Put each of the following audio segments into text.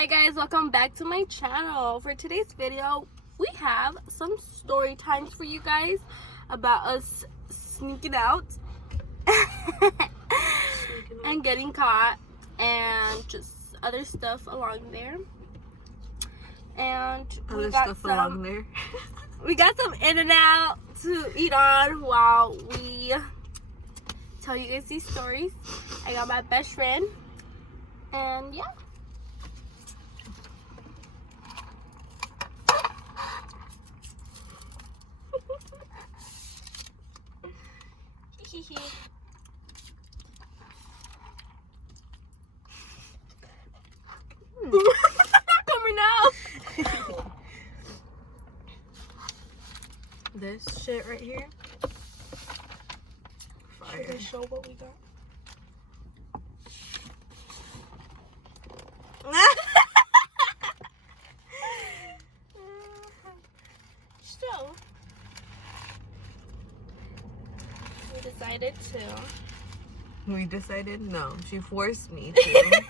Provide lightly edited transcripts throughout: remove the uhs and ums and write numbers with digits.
Hi guys, welcome back to my channel. For today's video, we have some story times for you guys about us sneaking out and getting caught and just other stuff along there. And we got some in and out to eat on while we tell you guys these stories. I got my best friend, and yeah. Coming out. This shit right here. Fire. Should I show what we got? So we decided no, she forced me to.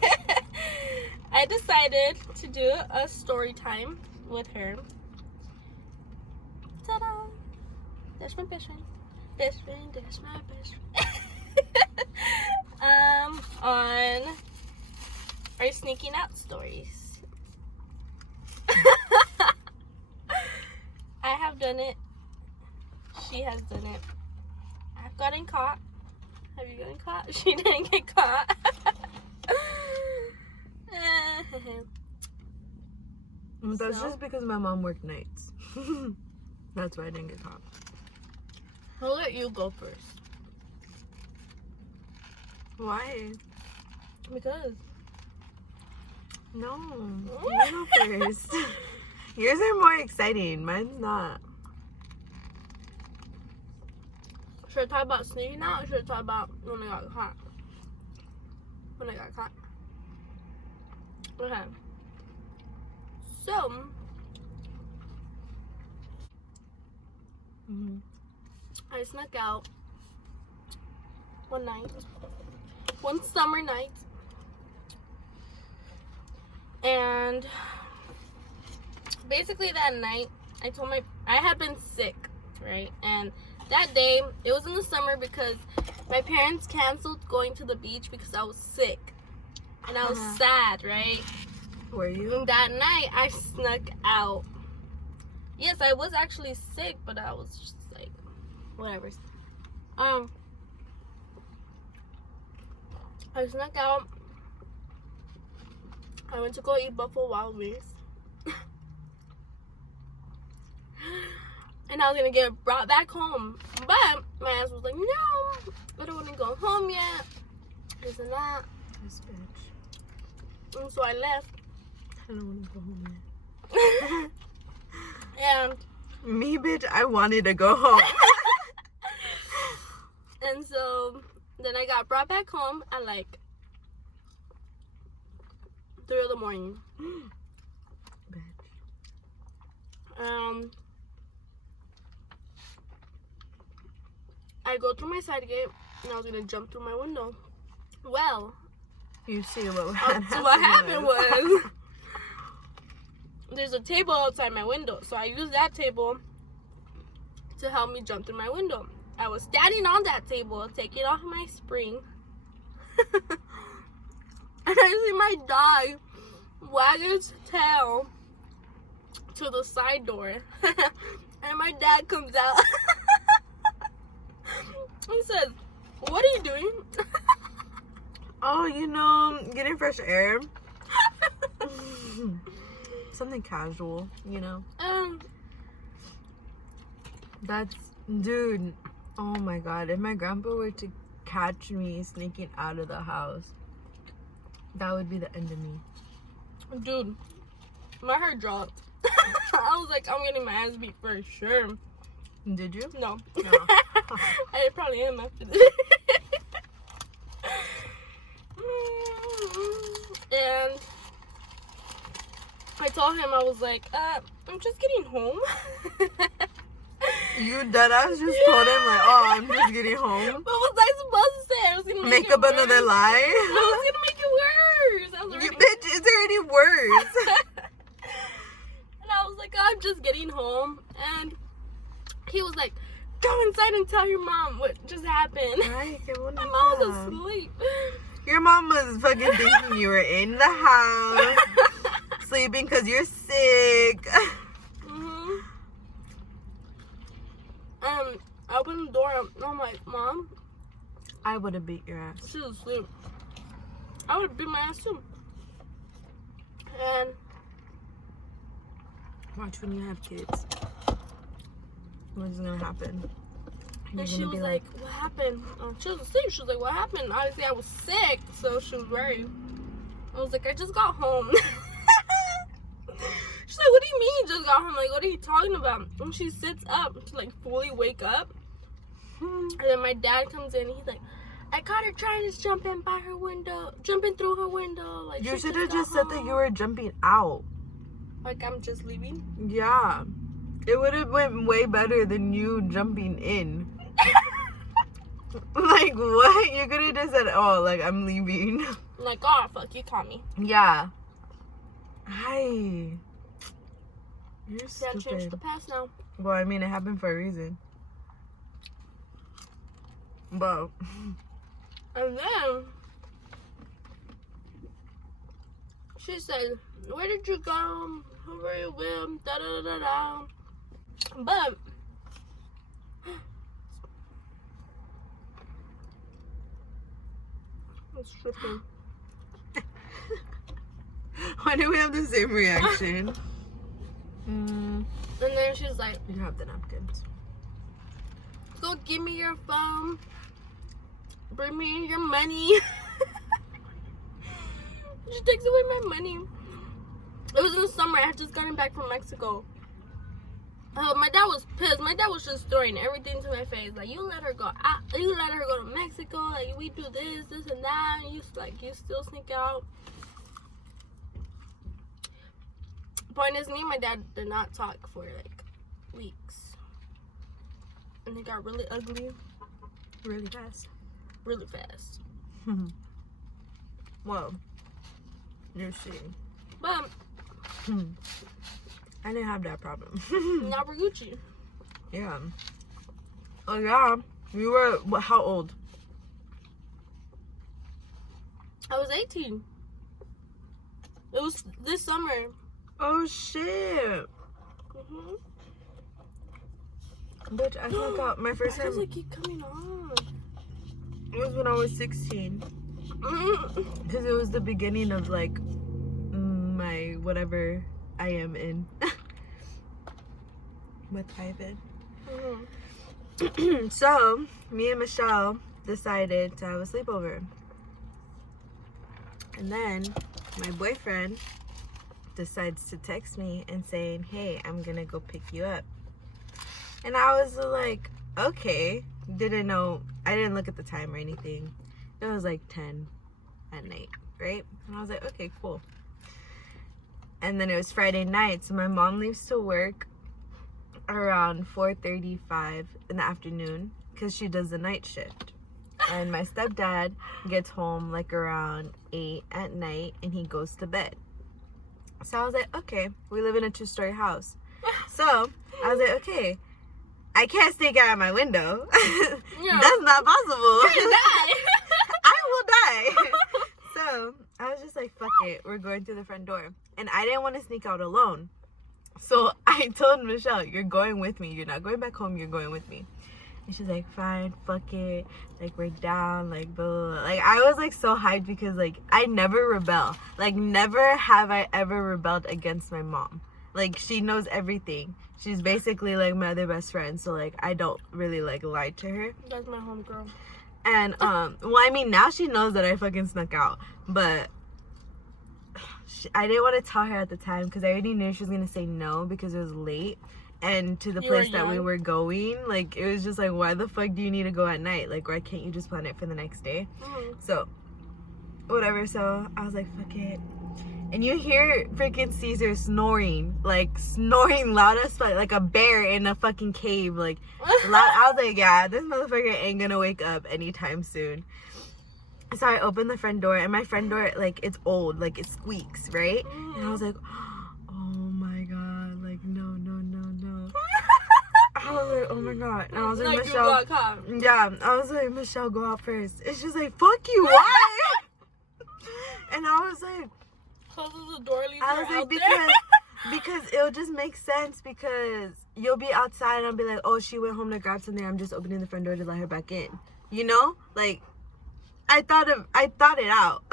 I decided to do a story time with her. Ta-da! That's my best friend. Best friend, that's my best friend. On our sneaking out stories. I have done it. She has done it. I've gotten caught. Have you gotten caught? She didn't get caught. That's just because my mom worked nights. That's why I didn't get caught. I'll let you go first. Why? Because. No. You go first. Yours are more exciting. Mine's not. Should I talk about sneaking out or should I talk about when I got caught? When I got caught. Okay. So, I snuck out one summer night, and basically that night, I had been sick, right? And that day, it was in the summer because my parents canceled going to the beach because I was sick, and I was sad, right? Were you? And that night, I snuck out. Yes, I was actually sick, but I was just like, whatever. I snuck out. I went to go eat Buffalo Wild Wings. And I was gonna get brought back home. But my ass was like, no, I don't wanna go home yet. This and that. This bitch. And so I left. I don't want to go home yet. And me, bitch, I wanted to go home. And so then I got brought back home at like 3 a.m. Bitch. I go through my side gate and I was gonna jump through my window. Well, you see what happened? So what happened was there's a table outside my window, so I used that table to help me jump through my window. I was standing on that table, taking off my spring, and I see my dog wag its tail to the side door, and my dad comes out and says, "What are you doing?" Oh, getting fresh air. Something casual, That's, dude, oh my god, if my grandpa were to catch me sneaking out of the house, that would be the end of me. Dude, my heart dropped. I was like, I'm getting my ass beat for sure. Did you? No. No. I probably am after this. And I told him, I was like, I'm just getting home. You deadass just told him, like, oh, I'm just getting home. What was I supposed to say? I was gonna make up another lie? I was gonna make it worse. I was You bitch, is there already worse. And I was like, I'm just getting home. And he was like, go inside and tell your mom what just happened. Ay, qué bonita. My mom was asleep. Your mom was fucking thinking you were in the house, sleeping because you're sick. I opened the door and I'm like, Mom, I would have beat your ass. she was asleep. I would have beat my ass too. And Watch when you have kids. What's gonna happen? and she was like, what happened? She was asleep. She was like, what happened? Obviously, I was sick, so she was worried. I was like, I just got home. She's like, what do you mean you just got home? Like, what are you talking about? And she sits up to like fully wake up. And then my dad comes in and he's like, I caught her trying to jump in by her window, jumping through her window. Like, you she should have got just said that you were jumping out. Like, I'm just leaving. Yeah. It would have went way better than you jumping in. Like, what? You could have just said, oh, like, I'm leaving. Like, oh, fuck, you caught me. Yeah. Hi. You're Can't change the stupid. past now. Well, I mean, it happened for a reason. But And then she said, where did you go? Who were you with? Da da da da. But it's tripping. why do we have the same reaction? And then she's like, You have the napkins. go give me your phone. Bring me your money. She takes away my money. It was in the summer. I had just gotten back from Mexico. My dad was pissed. My dad was just throwing everything to my face. Like, you let her go out. You let her go to Mexico. Like, we do this, this, and that. And you still sneak out. Point is, me and my dad did not talk for like weeks, and it got really ugly, Really fast. really fast. Well, you're see. But I didn't have that problem. now we're Gucci. Yeah. Oh yeah. You were how old? I was 18. It was this summer. Oh shit. Bitch, I snuck out my first Why does time. it keep coming on? It was when I was 16. Because it was the beginning of like my whatever I am in. With Ivan. So, me and Michelle decided to have a sleepover. And then my boyfriend decides to text me and saying, hey, I'm gonna go pick you up. And I was like, okay. Didn't know, I didn't look at the time or anything. It was like 10 at night, right? And I was like, okay, cool. And then it was Friday night, so my mom leaves to work around 4:35 in the afternoon because she does the night shift. And my stepdad gets home like around 8 at night and he goes to bed. So I was like, okay, we live in a 2-story house. So I was like, okay, I can't sneak out of my window. Yeah. That's not possible. You're gonna die. I will die. So I was just like, fuck it, we're going through the front door. And I didn't want to sneak out alone. So I told Michelle, you're going with me. You're not going back home, you're going with me. And she's like, fine, fuck it. Like, we're down, like, blah, blah, blah. Like, I was, like, so hyped because, like, I never rebel. Like, never have I ever rebelled against my mom. Like, she knows everything. She's basically, like, my other best friend. So, like, I don't really, like, lie to her. That's my homegirl. And, well, I mean, now she knows that I fucking snuck out. But I didn't want to tell her at the time because I already knew she was going to say no because it was late. And to the You were place that we young. were going, like, it was just like, why the fuck do you need to go at night? Like, why can't you just plan it for the next day? So, whatever. So, I was like, fuck it. And you hear freaking Caesar snoring. Like, snoring loud as fuck. Like a bear in a fucking cave. Like, loud. I was like, yeah, this motherfucker ain't gonna wake up anytime soon. So I opened the front door, and my front door, like, it's old, like, it squeaks, right? And I was like, oh my god, like, no. I was like, oh my god. And I was like, Michelle. Yeah, I was like, Michelle, go out first. And she's like, fuck you, why? And I was like, closes the door, leaves I her was like, out there. because it'll just make sense, because you'll be outside and I'll be like, oh, she went home to grab something, I'm just opening the front door to let her back in. You know? Like, I thought it out.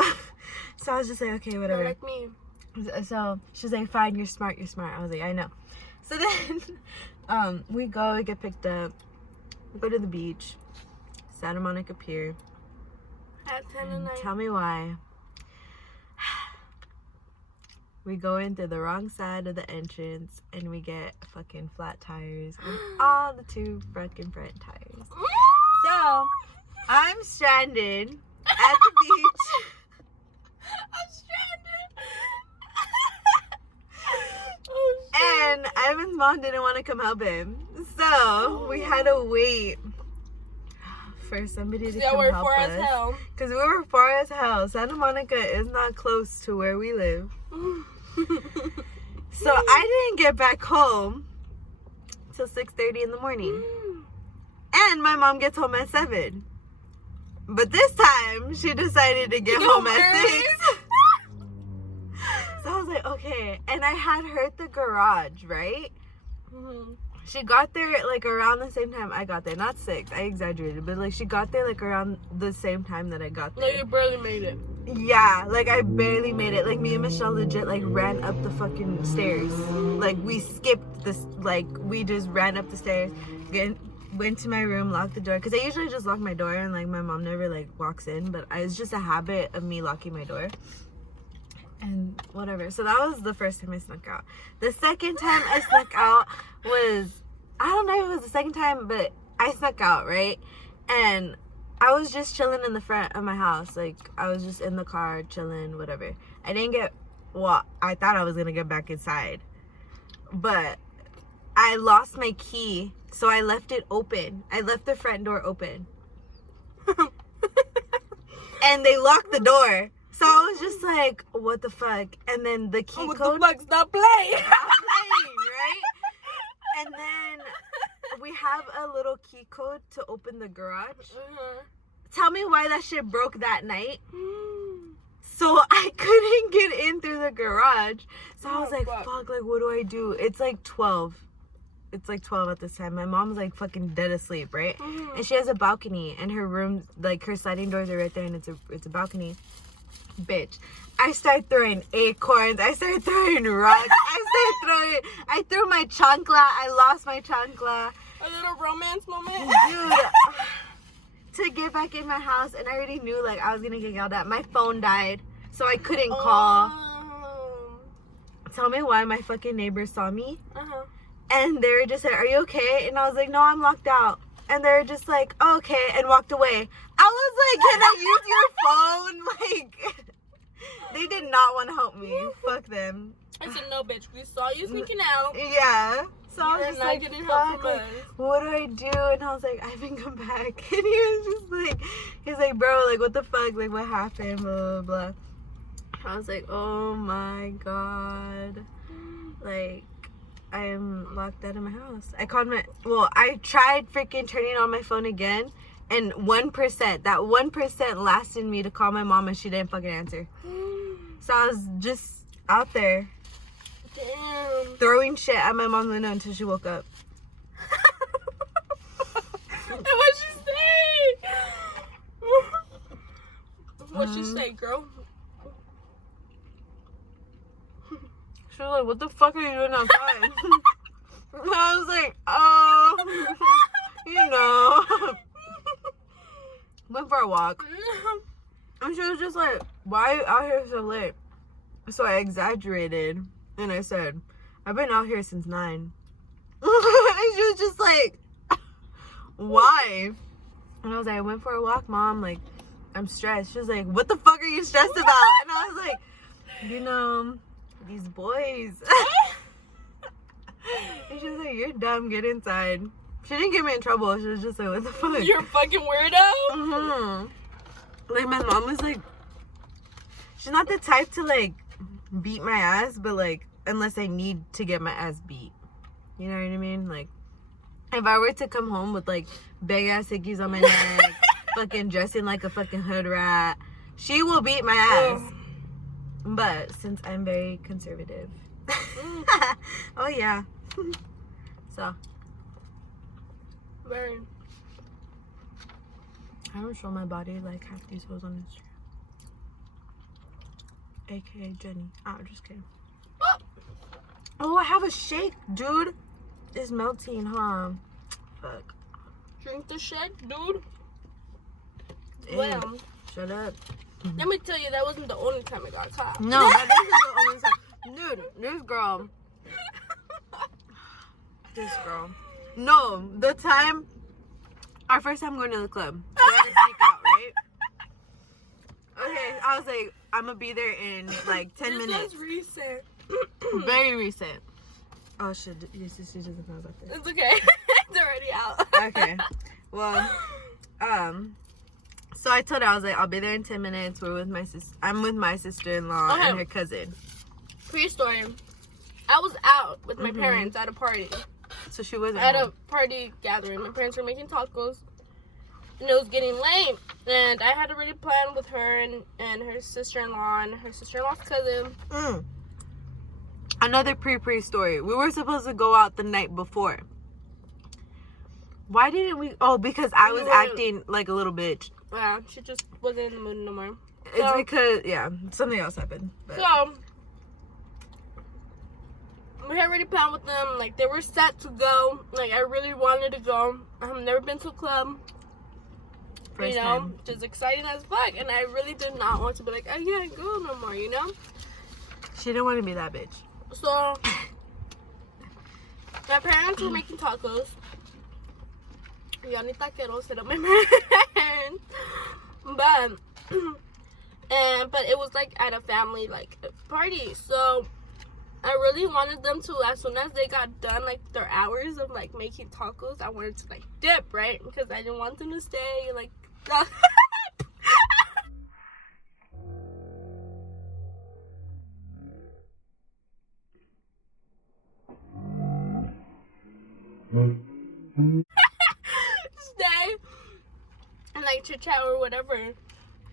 So I was just like, okay, whatever. Not like me. So she's like, fine, you're smart. I was like, I know. So then we get picked up, we go to the beach, Santa Monica Pier. At 10 at night. Tell me why. We go in through the wrong side of the entrance and we get fucking flat tires on all the two fucking front tires. So I'm stranded at the beach. I'm stranded. And Ivan's mom didn't want to come help him. So we had to wait for somebody to come we're help far us. as hell. Because we were far as hell. Santa Monica is not close to where we live. So I didn't get back home till 6:30 in the morning. And my mom gets home at 7. But this time she decided to get home at 6. So I was like, okay. And I had her at the garage, right? Mm-hmm. She got there like around the same time I got there. Not 6, I exaggerated, but like she got there like around the same time that I got there. No, you barely made it. Yeah, like I barely made it. Like me and Michelle legit like ran up the fucking stairs. Like we skipped this, like we just ran up the stairs, went to my room, locked the door. Because I usually just lock my door and like my mom never like walks in, but it's just a habit of me locking my door. And whatever. So that was the first time I snuck out. The second time I snuck out was, I don't know if it was the second time, but I snuck out, right? And I was just chilling in the front of my house. Like, I was just in the car, chilling, whatever. I didn't get, well, I thought I was going to get back inside. But I lost my key, so I left it open. I left the front door open. And they locked the door. So I was just like, what the fuck? And then the key What code. the fuck's not playing? Not playing, right? And then we have a little key code to open the garage. Uh-huh. Tell me why that shit broke that night. So I couldn't get in through the garage. So I was like, fuck, like, what do I do? It's like 12. It's like 12 at this time. My mom's like fucking dead asleep, right? And she has a balcony, and her room, like her sliding doors are right there, and it's a balcony. Bitch, I started throwing acorns, I started throwing rocks, I threw my chancla, I lost my chancla. A little romance moment. Dude, to get back in my house, and I already knew like I was gonna get yelled at. My phone died, so I couldn't call. Tell me why my fucking neighbors saw me. And they were just like, are you okay? And I was like, no, I'm locked out. And they were just like, oh, okay, and walked away. I was like, can I use your phone? Like, they did not want to help me. Fuck them. I said, no, bitch, we saw you sneaking out. Yeah. So I was just like, getting help from us. What do I do? And I was like, Ivan, come back. And he was just like, he's like, bro, like, what the fuck? Like, what happened? Blah, blah, blah. I was like, oh my God. Like, I am locked out of my house. I tried freaking turning on my phone again, and 1%, that 1% lasted me to call my mom, and she didn't fucking answer. So I was just out there. Damn. Throwing shit at my mom's window until she woke up. And what'd she say? What'd she say, girl? She was like, what the fuck are you doing outside? And I was like, oh, you know. Went for a walk. And she was just like, why are you out here so late? So I exaggerated. And I said, I've been out here since 9. And she was just like, why? And I was like, I went for a walk, Mom. Like, I'm stressed. She was like, what the fuck are you stressed about? And I was like, you know, these boys. And she was like, you're dumb, get inside. She didn't get me in trouble. She was just like, what the fuck? You're a fucking weirdo. Like, my mom was like, she's not the type to, like, beat my ass, but, like, unless I need to get my ass beat. You know what I mean? Like, if I were to come home with, like, big-ass hickeys on my neck, fucking dressing like a fucking hood rat, she will beat my ass. But since I'm very conservative. Oh, yeah. So. Very. I don't show my body like half these hoes on Instagram. AKA Jenny. Oh, just kidding. Oh, I have a shake, dude. It's melting, huh? Fuck. Drink the shit, dude. Ew. Well, Shut up. let me tell you, that wasn't the only time I got caught. No, that isn't the only time. Dude, this girl. This girl. No, the time. Our first time going to the club. We had to sneak out, right? Okay, I was like, I'm gonna be there in like 10 minutes. This was recent. Very recent. Oh shit, your sister doesn't know about this. It's okay. It's already out. Okay. Well, so I told her, I was like, I'll be there in 10 minutes. We're with my I'm with my sister-in-law and her cousin. Pre-story. I was out with my parents at a party. So she wasn't At home. a party gathering. My parents were making tacos. And it was getting late. And I had already planned with her and her sister-in-law and her sister-in-law's cousin. Another pre story. We were supposed to go out the night before. Why didn't we? Oh, because I was acting like a little bitch. Yeah, she just wasn't in the mood no more. It's because, yeah, something else happened. But. So, we had already planned with them. Like, they were set to go. Like, I really wanted to go. I've never been to a club. First you know, time. just exciting as fuck. And I really did not want to be like, I can't go no more, you know? She didn't want to be that bitch. So, my parents were making tacos. Y'all need taqueros, hit up my parents. But it was like at a family like party. So, I really wanted them to, as soon as they got done, like their hours of like making tacos, I wanted to like dip, right? Because I didn't want them to stay like. Stay and like chit chat or whatever.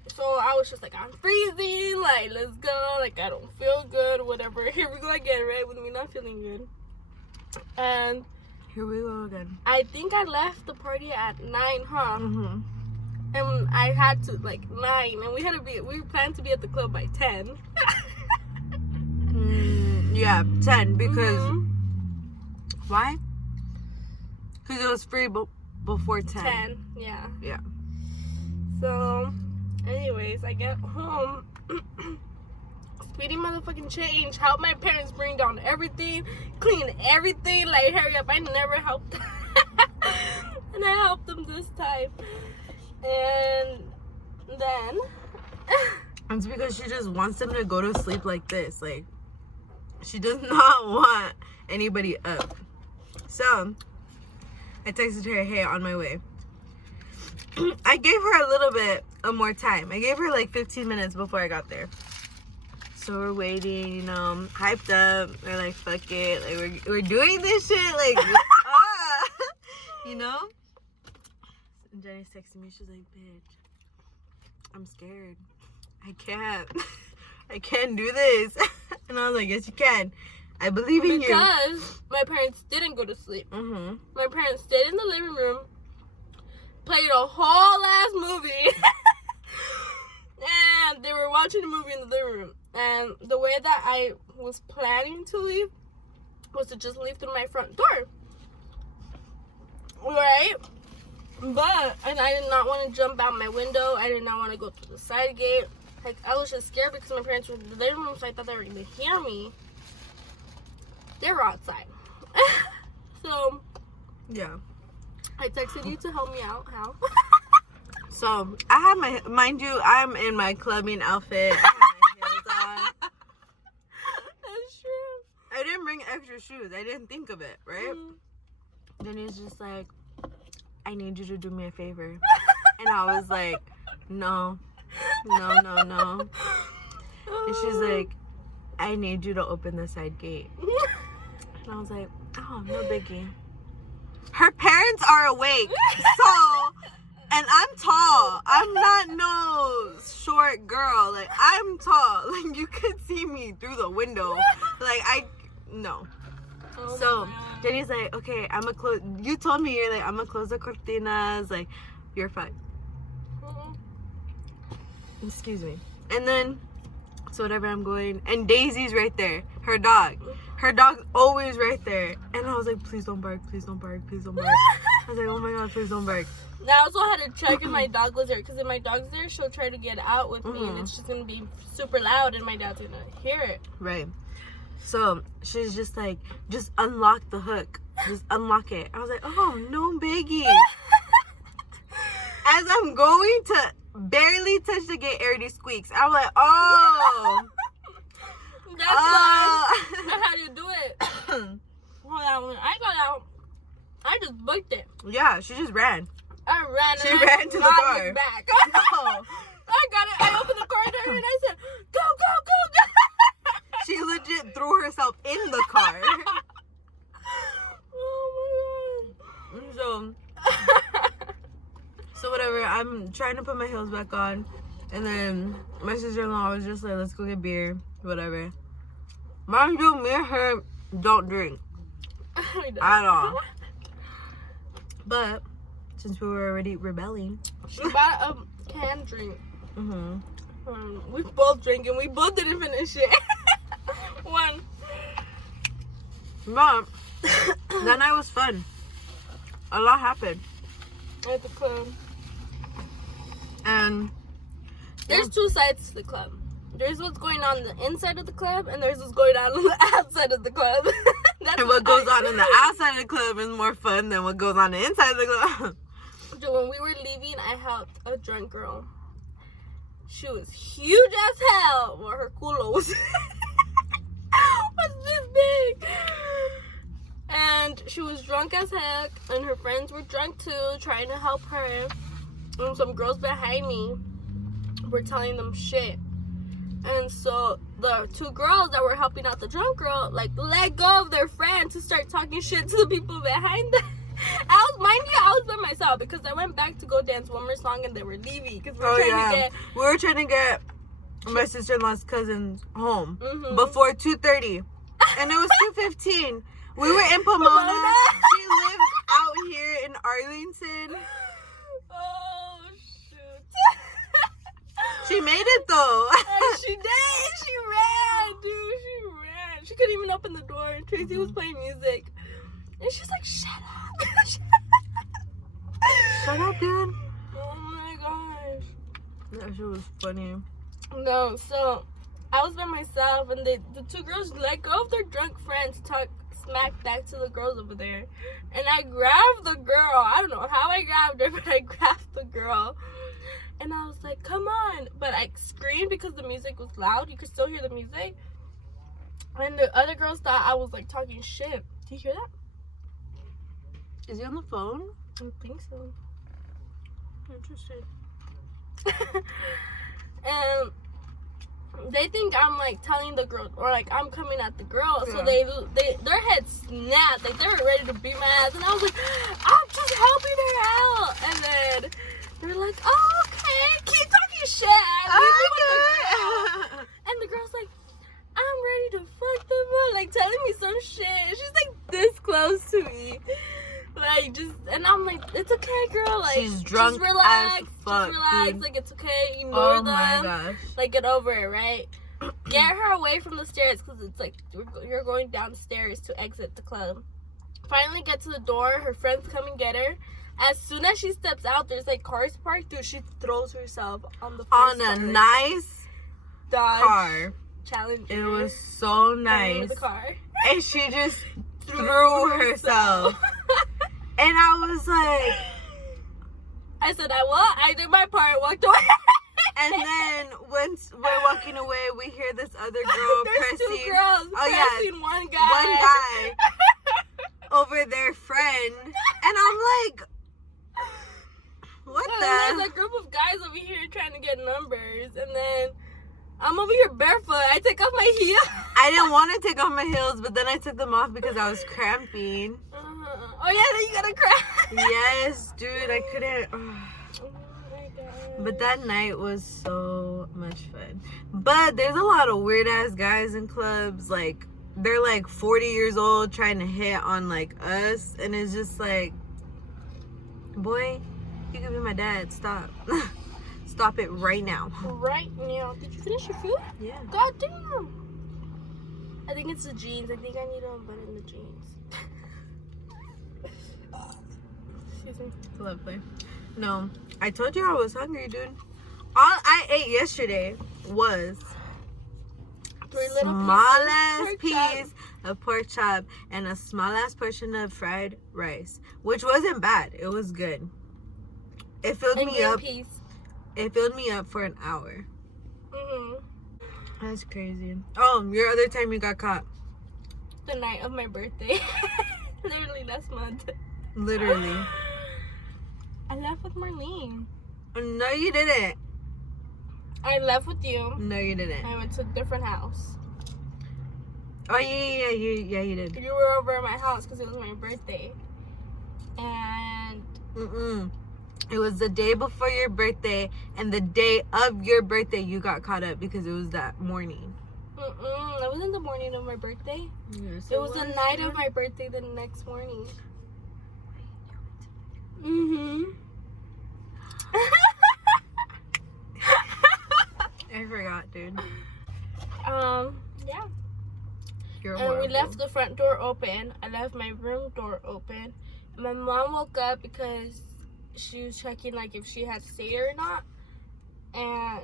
So I was just like, I'm freezing, like let's go, like I don't feel good, whatever. Here we go again, right? With me not feeling good. And here we go again. I think I left the party at 9, huh? Mm-hmm. And I had to like 9, and we planned to be at the club by 10. Yeah, 10 because why? Because it was free before 10. 10, yeah. Yeah. So, anyways, I get home. Speedy motherfucking change. Help my parents bring down everything, clean everything. Like, hurry up. I never helped them. And I helped them this time. And then it's because she just wants them to go to sleep like this. Like, she does not want anybody up. So, I texted her, hey, on my way. I gave her a little bit of more time. I gave her like 15 minutes before I got there. So we're waiting, you know, hyped up. We're like, fuck it. Like, we're doing this shit. Like, you know? And Jenny's texting me. She's like, bitch, I'm scared. I can't do this. And I was like, yes, you can. I believe in you. Because my parents didn't go to sleep. My parents stayed in the living room, played a whole ass movie, and they were watching a movie in the living room. And the way that I was planning to leave was to just leave through my front door, right? And I did not want to jump out my window. I did not want to go through the side gate. Like, I was just scared because my parents were in the living room, so I thought they were going to hear me. They were outside. So, yeah. I texted you to help me out. How? So, I have mind you, I'm in my clubbing outfit. I have my heels on. That's true. I didn't bring extra shoes. I didn't think of it, right? Then he's just like, I need you to do me a favor. And I was like, no. No. And she's like, I need you to open the side gate. And I was like, oh, no biggie. Her parents are awake. So, and I'm tall. I'm not no short girl. Like, I'm tall. Like, you could see me through the window. Like, no. Oh, So, Jenny's like, okay, I'm gonna close. You told me, you're like, I'm gonna close the cortinas. Like, you're fine. Excuse me. And then, so whatever, I'm going. And Daisy's right there. Her dog. Her dog's always right there. And I was like, please don't bark. Please don't bark. Please don't bark. I was like, oh my God, please don't bark. Now I also had to check if my dog was there. Because if my dog's there, she'll try to get out with me. And it's just going to be super loud. And my dad's going to hear it. Right. So she's just like, just unlock the hook. Just unlock it. I was like, oh, no biggie. As I'm going to barely touch the gate, already squeaks. I'm like, oh. That's fine. That's how you do it. Hold on. When I got out, I just booked it. Yeah, she just ran. I ran. She ran to the car. Back. No. I got it. I opened the car door and I said, go, go, go, go. She legit threw herself in the car. Oh my God. So whatever, I'm trying to put my heels back on. And then my sister-in-law was just like, let's go get beer. Whatever. Mind you, me and her don't drink. At all. But since we were already rebelling. She bought a canned drink. Mm-hmm. We both drank and we both didn't finish it. One. But that night was fun. A lot happened. At the club. And there's two sides to the club. There's what's going on the inside of the club, and there's what's going on the outside of the club. And what goes on in the outside of the club is more fun than what goes on the inside of the club. So when we were leaving, I helped a drunk girl. She was huge as hell. Well, her culo was this big. And she was drunk as heck, and her friends were drunk too, trying to help her. And some girls behind me were telling them shit. And so the two girls that were helping out the drunk girl, like, let go of their friend to start talking shit to the people behind them. I was by myself because I went back to go dance one more song and they were leaving because we were trying to get my sister-in-law's cousin home before 2:30, and it was 2:15. We were in Pomona. She lives out here in Arlington. Oh shoot! She made it though. She did. She ran, dude. She ran. She couldn't even open the door. Tracy was playing music, and she's like, "Shut up! Shut up, dude." Oh my gosh. That shit was funny. No, so I was by myself, and the two girls let go of their drunk friends, talk smack back to the girls over there, and I grabbed the girl. I don't know how I grabbed her, but I grabbed the girl, and I was like, "Come on!" But I screamed because the music was loud. You could still hear the music, and the other girls thought I was like talking shit. Do you hear that? Is he on the phone? I don't think so. Interesting. And they think I'm like telling the girl, or like I'm coming at the girl. Yeah. So their heads snapped, like they were ready to beat my ass, and I was like, I'm just helping her out. And then they're like, oh, okay, keep talking shit. And the girl's like, I'm ready to fuck them up, like telling me some shit. She's like this close to me. Like, just, and I'm like, it's okay, girl. Like, she's drunk, just relax. as fuck, just relax. dude. Like, it's okay. Ignore them. Oh my gosh. Like, get over it, right? Get her away from the stairs, because it's like you're going downstairs to exit the club. Finally get to the door. Her friends come and get her. As soon as she steps out, there's like cars parked. Dude, she throws herself on the on a nice Dodge car. Challenger. It was so nice. The car. And she just threw herself. And I was like, I said, I did my part, walked away. and then once we're walking away, we hear this other girl There's pressing. two girls pressing one guy. One guy over their friend. And I'm like, what there's a group of guys over here trying to get numbers, and then I'm over here barefoot. I take off my heel. I didn't want to take off my heels, but then I took them off because I was cramping. Oh yeah, then you got a cramp. Yes, dude, I couldn't. Oh my God. But that night was so much fun. But there's a lot of weird ass guys in clubs. Like, they're like 40 years old trying to hit on like us, and it's just like, boy, you could be my dad. Stop. Stop it right now. Right now. Did you finish your food? Yeah. God damn. I think it's the jeans. I think I need to unbutton the jeans. Excuse me. Lovely. No, I told you I was hungry, dude. All I ate yesterday was 3 little small ass pieces, pork chop. piece of pork chop and a small ass portion of fried rice, which wasn't bad. It was good. It filled And me green up. peas. It filled me up for an hour. Mhm. That's crazy. Oh, your other time you got caught. The night of my birthday. Literally last month. Literally. I left with Marlene. No, you didn't. I left with you. No, you didn't. I went to a different house. Oh, yeah, you did. You were over at my house because it was my birthday. And It was the day before your birthday, and the day of your birthday you got caught up because it was that morning. it wasn't the morning of my birthday. Yes, It was the night of my birthday the next morning. I forgot, dude. Yeah. You're And horrible. we left the front door open. I left my room door open. My mom woke up because she was checking like if she had stayed or not, and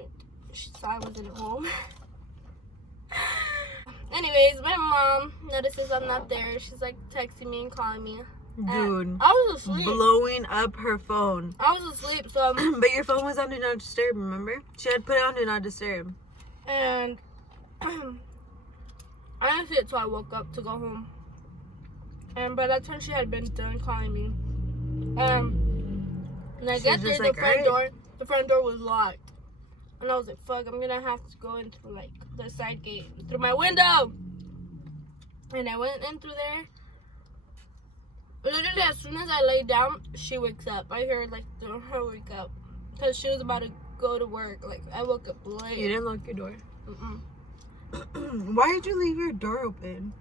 she saw I wasn't home. Anyways, my mom notices I'm not there. She's like texting me and calling me. Dude, I was asleep. blowing up her phone. I was asleep, so But your phone was on Do Not Disturb, remember? She had put it on Do Not Disturb. and I didn't see it till I woke up to go home. And by that time, she had been done calling me. And I She get was there, just the like, front "Alright." the front door was locked. And I was like, fuck, I'm gonna have to go into like the side gate through my window. And I went in through there. Literally, as soon as I lay down, she wakes up. I heard like her wake up because she was about to go to work. Like, I woke up late. You didn't lock your door. Why did you leave your door open?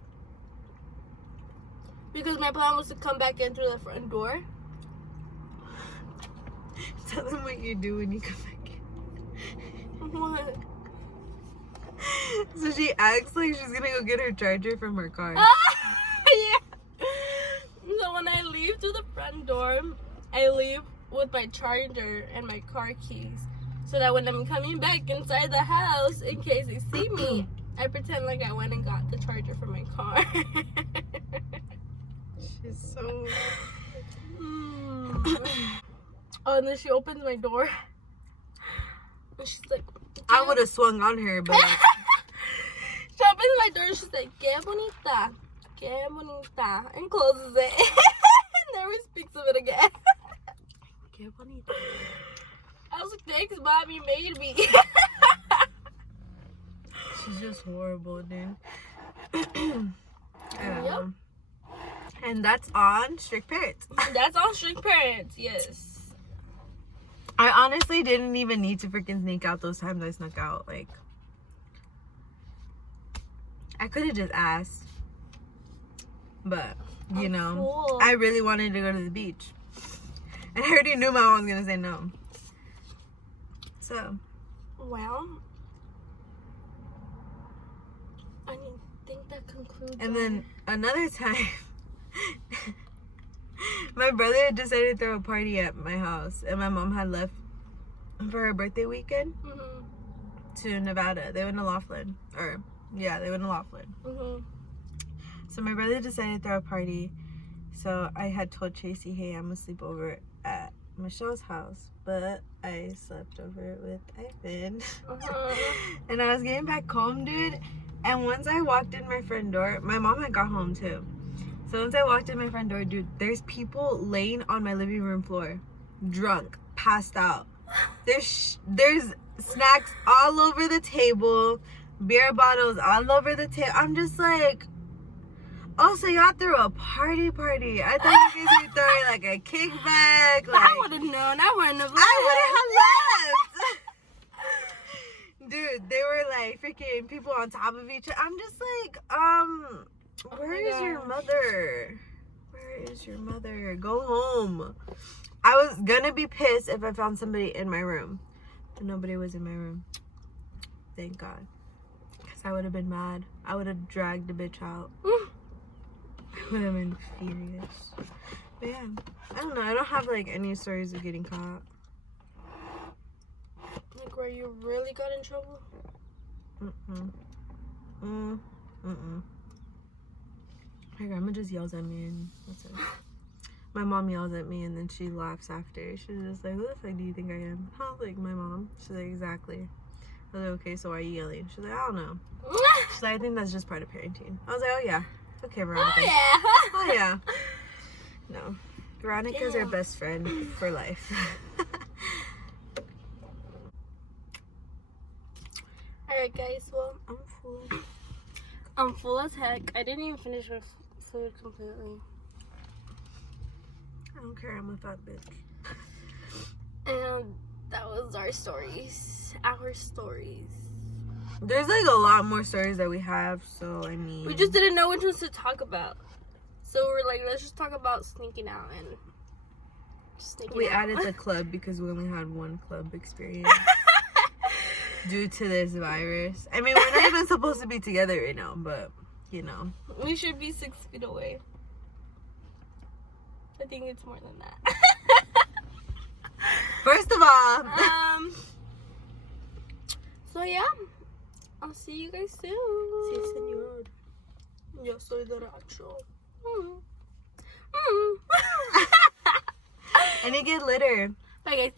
Because my plan was to come back in through the front door. Tell them what you do when you come back in. What? So she acts like she's gonna go get her charger from her car. Yeah. So when I leave through the front door, I leave with my charger and my car keys. So that when I'm coming back inside the house, in case they see me, I pretend like I went and got the charger from my car. She's so... Oh, and then she opens my door. And she's like... I would have swung on her, but... She opens my door and she's like, "Qué bonita. Qué bonita." And closes it. Never speaks of it again. Qué bonita. I was like, "Thanks, Mom, you made me." She's just horrible, dude. I don't know. And that's on Strict Parents. That's on Strict Parents, yes. I honestly didn't even need to freaking sneak out those times I snuck out. Like, I could have just asked. But, you know, Cool. I really wanted to go to the beach. And I already knew my mom was going to say no. So, Well, I think that concludes. and then another time, my brother had decided to throw a party at my house. And my mom had left for her birthday weekend to Nevada. They went to Laughlin. They went to Laughlin. So my brother decided to throw a party. So I had told Tracy, hey, I'm gonna sleep over at Michelle's house. But I slept over with Ivan. And I was getting back home, dude. And once I walked in my front door, my mom had got home too. So once I walked in my front door, dude, there's people laying on my living room floor. Drunk. passed out. There's snacks all over the table, beer bottles all over the table. I'm just like, oh, so y'all threw a party. I thought you guys were throwing like a kickback. Like, I would have known. I wouldn't have left. I would have left. Dude, they were like freaking people on top of each other. I'm just like, where is your mother? Where is your mother? Go home. I was gonna be pissed if I found somebody in my room. But nobody was in my room. Thank God. Because I would have been mad. I would have dragged the bitch out. I would have been furious. But yeah, I don't know. I don't have like any stories of getting caught. Like where you really got in trouble? My grandma just yells at me and that's it. My mom yells at me and then she laughs after. She's just like, who the fuck do you think I am? Huh? Like my mom. She's like, exactly. I was like, okay, so why are you yelling? She's like, I don't know. She's like, I think that's just part of parenting. I was like, oh yeah. Okay, Veronica. Oh yeah. Oh yeah. No. Veronica's our best friend for life. Alright guys, well, I'm full as heck. I didn't even finish my food completely. I don't care, I'm a fat bitch. And that was our stories. Our stories. There's like a lot more stories that we have, so I mean, We just didn't know which ones to talk about. So we're like, let's just talk about sneaking out and sneaking we out. added the club because we only had one club experience due to this virus. I mean, we're not even supposed to be together right now, but you know. We should be 6 feet away. I think it's more than that. First of all, so yeah, I'll see you guys soon. sí, señor. Yo soy derecho. And you get litter. Bye guys.